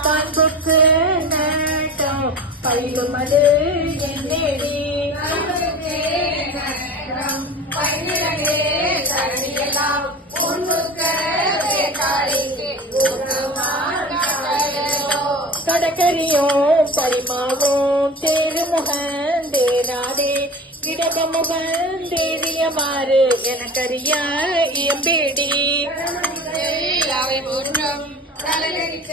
சம்பளவன் தான் புக்கு நட்டம் பயிலுமது என்னேடி கடற்கரியும் பரிமாவும் தேருமுகன் தேராதே. இடகமுகன் தேரியமாறு எனக்கறிய இயம்பேடி. அவை மூன்றும் தலையடிக்க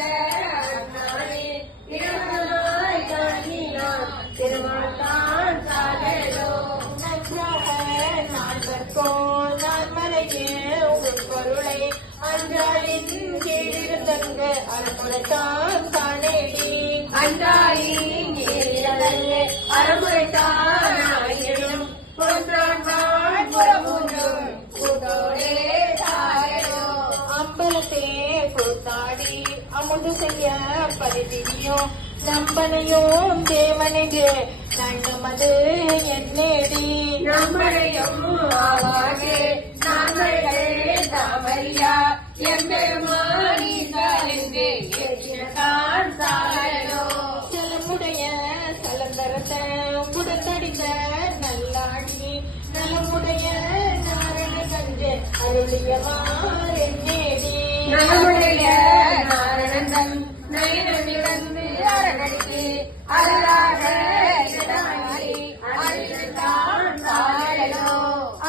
திருமாத்தான் சாதலோ நன்றாக நால்வர்க்கோ நான் மலையே உன் பொருளை அன்றாளின் கீழிருந்தங்க அறமுறைத்தான் காணேடி அறமுறைத்தான் கூத்தாடி அமுது செய்ய பரிதியோ நம்பனையும் தேவனையே நண்ணுமது என்னேடி? நம்மளையும் ஆவாகே நாங்கள் தாமரியா எம்பெருமானி தாரெங்கே ஏற்றினதான் தாயோ செலமுடைய சலந்தரத்தை புடத்தடித்த நல்லாடி நலமுடைய நாரண அருளியவார் என்னேடி நம்முடைய நாரணந்தன் நயனமிழந்து அரணடித்து அழகாக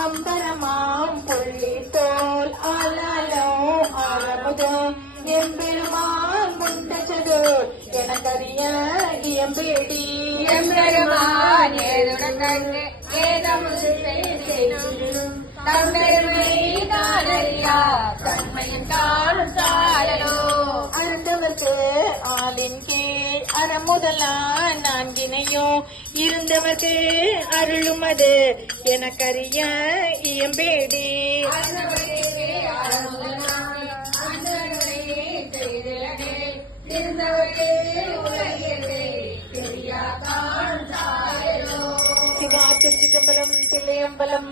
அம்பரமாம் புள்ளி தோல் ஆலாலோ எம்பெருமான் எனக்கறிய எம்பெருமான் ஏதுடன் ஏதமுது தம்பெருமை தன்மையின் காணும் தாயோ அருந்தவர்க்கு ஆளின் கீழ் அறமுதலா நான்கினையும் இருந்தவர்க்கு அருளுமது எனக்கறிய இயம்பேடி. சிவா திருச்சிதம்பலம் தில்லையம்பலம்